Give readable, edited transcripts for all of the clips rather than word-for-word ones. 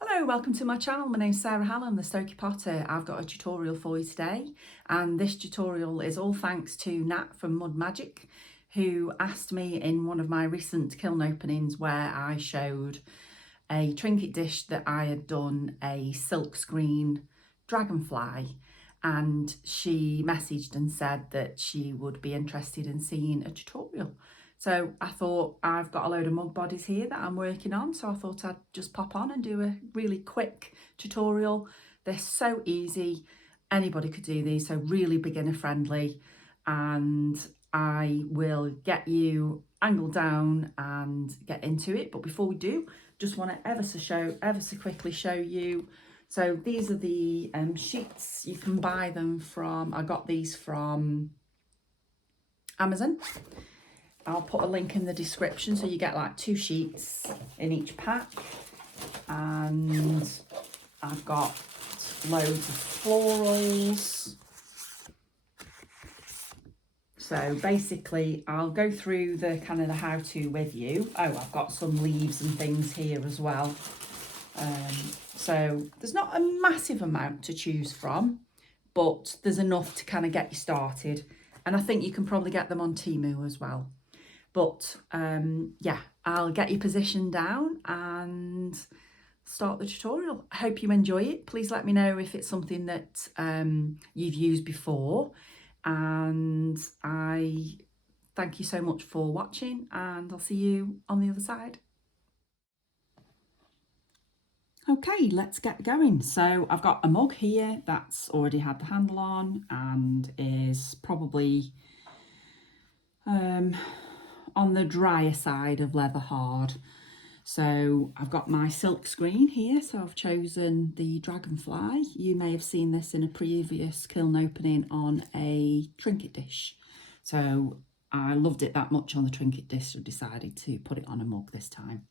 Hello, welcome to my channel. My name's Sarah Hallam, the Stokie Potter. I've got a tutorial for you today, and this tutorial is all thanks to Nat from Mud Magic, who asked me in one of my recent kiln openings where I showed a trinket dish that I had done a silkscreen dragonfly, and she messaged and said that she would be interested in seeing a tutorial. So I thought, I've got a load of mug bodies here that I'm working on, so I thought I'd just pop on and do a really quick tutorial. They're so easy, anybody could do these, so really beginner friendly, and I will get you angled down and get into it. But before we do, just want to ever so quickly show you. So these are the sheets. You can buy them from, I got these from Amazon. I'll put a link in the description, so you get like 2 sheets in each pack, and I've got loads of florals. So basically I'll go through the kind of the how-to with you. Oh, I've got some leaves and things here as well. So there's not a massive amount to choose from, but there's enough to kind of get you started, and I think you can probably get them on Temu as well. But yeah, I'll get you positioned down and start the tutorial. I hope you enjoy it. Please let me know if it's something that you've used before, and I thank you so much for watching, and I'll see you on the other side. Okay, let's get going. So I've got a mug here that's already had the handle on and is probably on the drier side of leather hard. So I've got my silkscreen here, so I've chosen the dragonfly. You may have seen this in a previous kiln opening on a trinket dish. So I loved it that much on the trinket dish, so I decided to put it on a mug this time.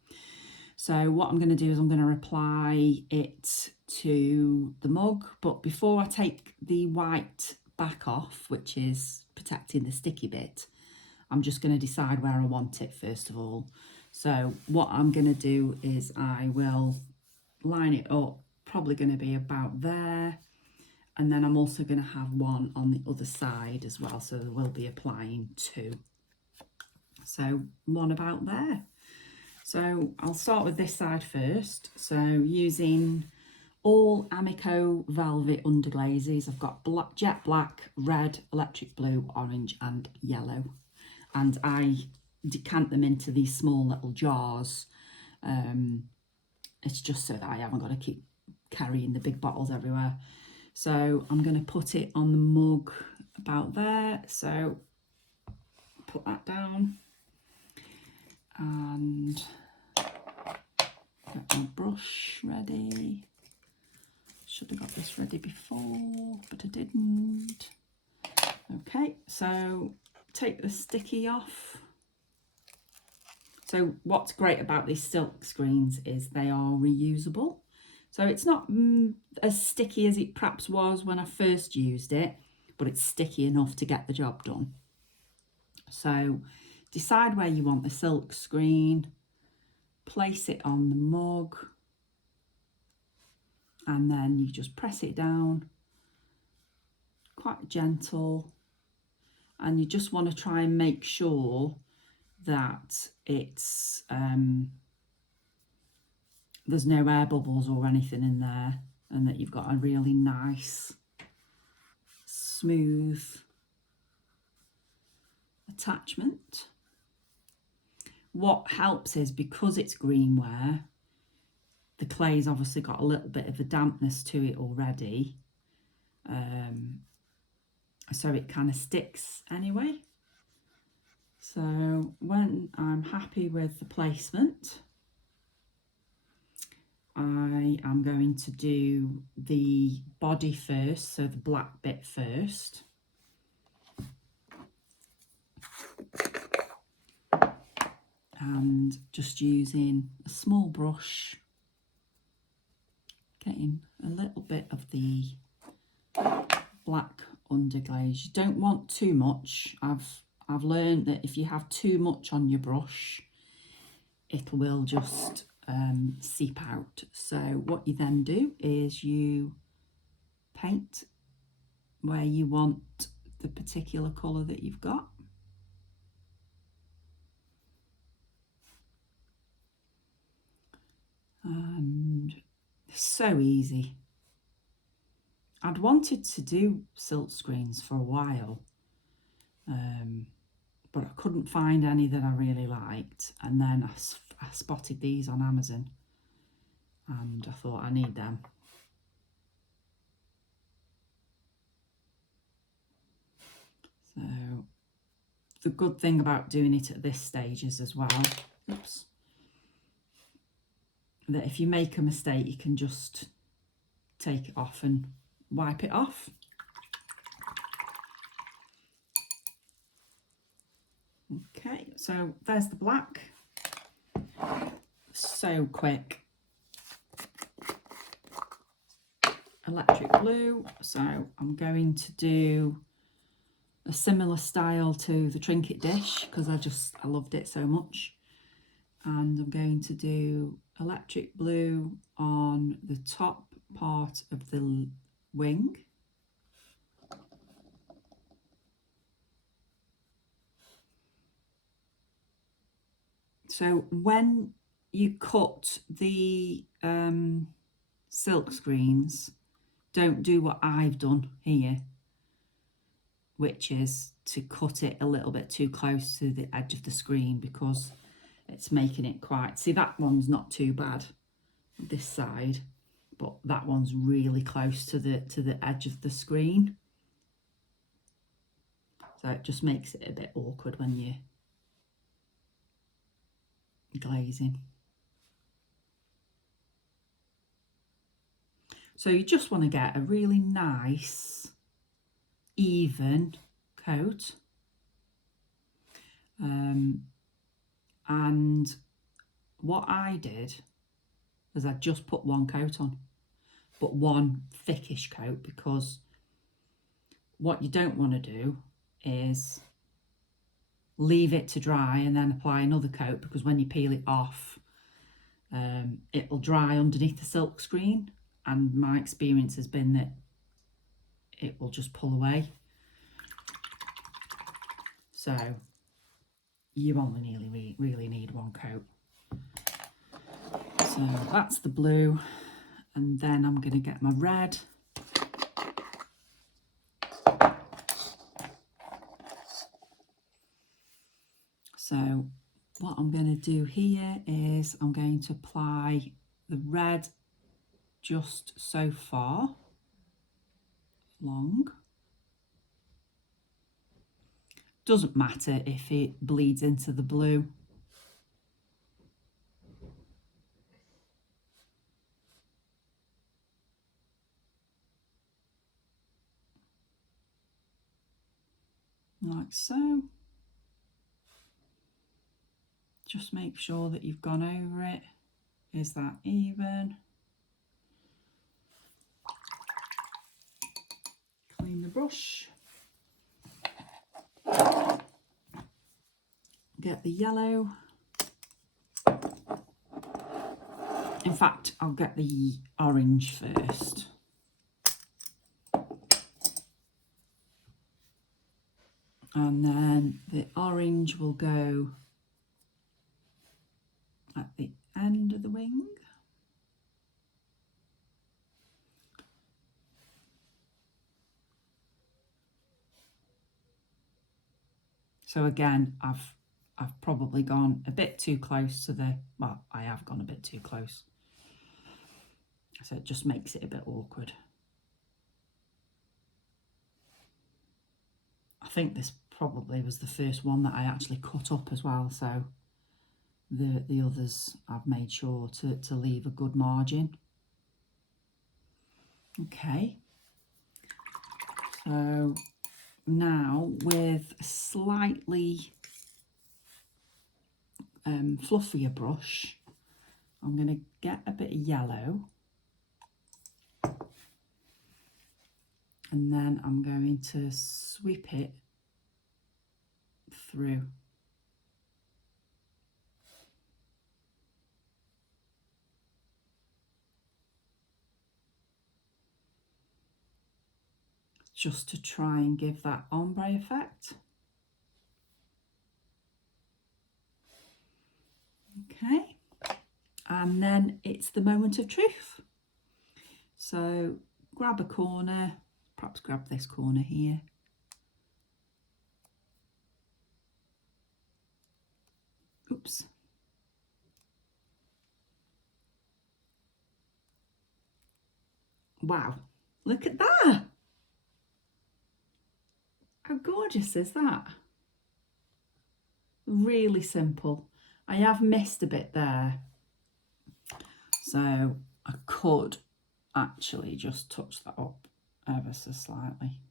So what I'm going to do is I'm going to apply it to the mug, but before I take the white back off, which is protecting the sticky bit, I'm just going to decide where I want it first of all. So what I'm going to do is I will line it up, probably going to be about there, and then I'm also going to have one on the other side as well, so we'll be applying 2. So one about there. So I'll start with this side first. So using all Amaco Velvet Underglazes, I've got black, jet black, red, electric blue, orange and yellow. And I decant them into these small little jars. It's just so that I haven't got to keep carrying the big bottles everywhere. So I'm going to put it on the mug about there. So put that down and get my brush ready. Should have got this ready before, but I didn't. Okay, so take the sticky off. So what's great about these silk screens is they are reusable. So it's not as sticky as it perhaps was when I first used it, but it's sticky enough to get the job done. So decide where you want the silk screen, place it on the mug, and then you just press it down, quite gentle, and you just want to try and make sure that it's there's no air bubbles or anything in there, and that you've got a really nice smooth attachment. What helps is, because it's greenware, the clay's obviously got a little bit of a dampness to it already, so it kind of sticks anyway. So when I'm happy with the placement, I am going to do the body first, so the black bit first. And just using a small brush, getting a little bit of the black underglaze. You don't want too much. I've learned that if you have too much on your brush, it will just seep out. So what you then do is you paint where you want the particular colour that you've got. And so easy. I'd wanted to do silk screens for a while, but I couldn't find any that I really liked, and then I spotted these on Amazon and I thought I need them. So the good thing about doing it at this stage is as well, oops, that if you make a mistake you can just take it off and wipe it off. Okay, so there's the black. So quick. Electric blue, so I'm going to do a similar style to the trinket dish because I loved it so much, and I'm going to do electric blue on the top part of the wing. So when you cut the silk screens, don't do what I've done here, which is to cut it a little bit too close to the edge of the screen, because it's making it quite, see, that one's not too bad this side, but that one's really close to the edge of the screen, so it just makes it a bit awkward when you're glazing. So you just want to get a really nice even coat, and what I did was I just put one coat on, but one thickish coat, because what you don't want to do is leave it to dry and then apply another coat, because when you peel it off it'll dry underneath the silk screen, and my experience has been that it will just pull away. So you only really need one coat. So that's the blue, and then I'm going to get my red. So what I'm going to do here is I'm going to apply the red just so far along. Doesn't matter if it bleeds into the blue. Like so. Just make sure that you've gone over it. Is that even? Clean the brush. Get the yellow. In fact, I'll get the orange first. And then the orange will go at the end of the wing. So again, I've probably gone a bit too close to the, well, I have gone a bit too close. So it just makes it a bit awkward. I think this probably was the first one that I actually cut up as well, so the others I've made sure to leave a good margin. Okay, so now with a slightly fluffier brush, I'm going to get a bit of yellow, and then I'm going to sweep it through. just to try and give that ombre effect. Okay, and then it's the moment of truth. So grab a corner, perhaps grab this corner here. Oops. Wow, look at that. How gorgeous is that? Really simple. I have missed a bit there, so I could actually just touch that up ever so slightly.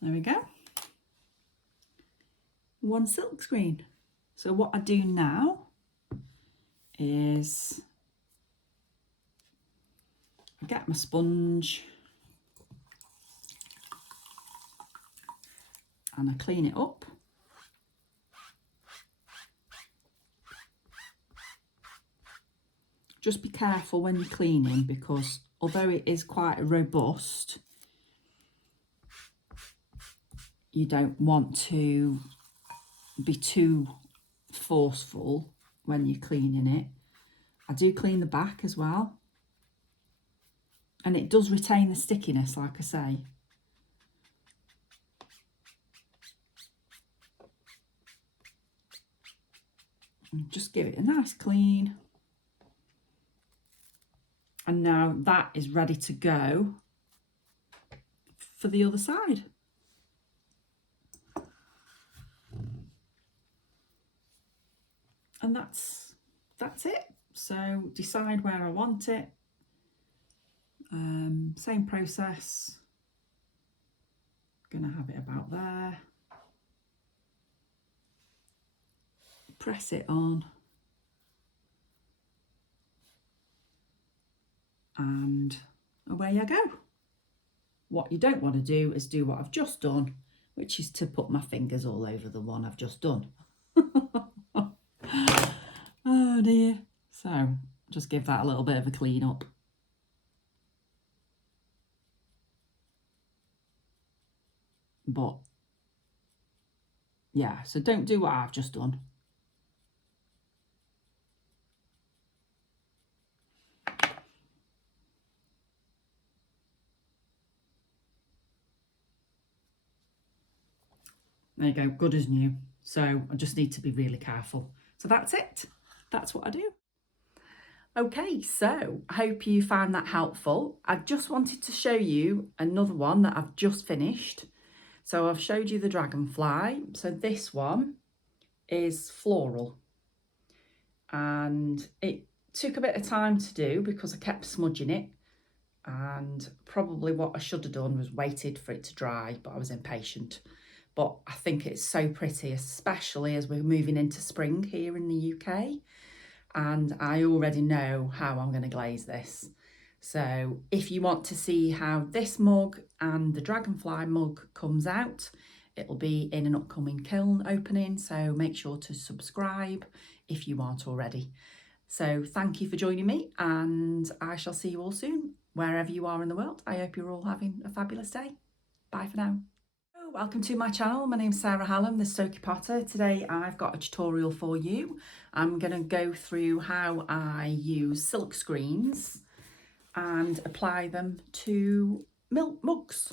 There we go. One silk screen. So what I do now is I get my sponge and I clean it up. Just be careful when you're cleaning, because although it is quite robust, you don't want to be too forceful when you're cleaning it. I do clean the back as well, and it does retain the stickiness, like I say. And just give it a nice clean. And now that is ready to go for the other side. And that's it. So decide where I want it. Same process. Gonna have it about there. Press it on. And away I go. What you don't want to do is do what I've just done, which is to put my fingers all over the one I've just done. Oh dear. So just give that a little bit of a clean up. But yeah, so don't do what I've just done. There you go, good as new. So I just need to be really careful. So that's it. That's what I do. Okay, so I hope you found that helpful. I just wanted to show you another one that I've just finished. So I've showed you the dragonfly. So this one is floral. And it took a bit of time to do because I kept smudging it. And probably what I should have done was waited for it to dry, but I was impatient. But I think it's so pretty, especially as we're moving into spring here in the UK. And I already know how I'm going to glaze this. So if you want to see how this mug and the dragonfly mug comes out, it'll be in an upcoming kiln opening. So make sure to subscribe if you aren't already. So thank you for joining me, and I shall see you all soon, wherever you are in the world. I hope you're all having a fabulous day. Bye for now. Welcome to my channel. My name's Sarah Hallam, the Stokie Potter. Today I've got a tutorial for you. I'm going to go through how I use silk screens and apply them to milk mugs.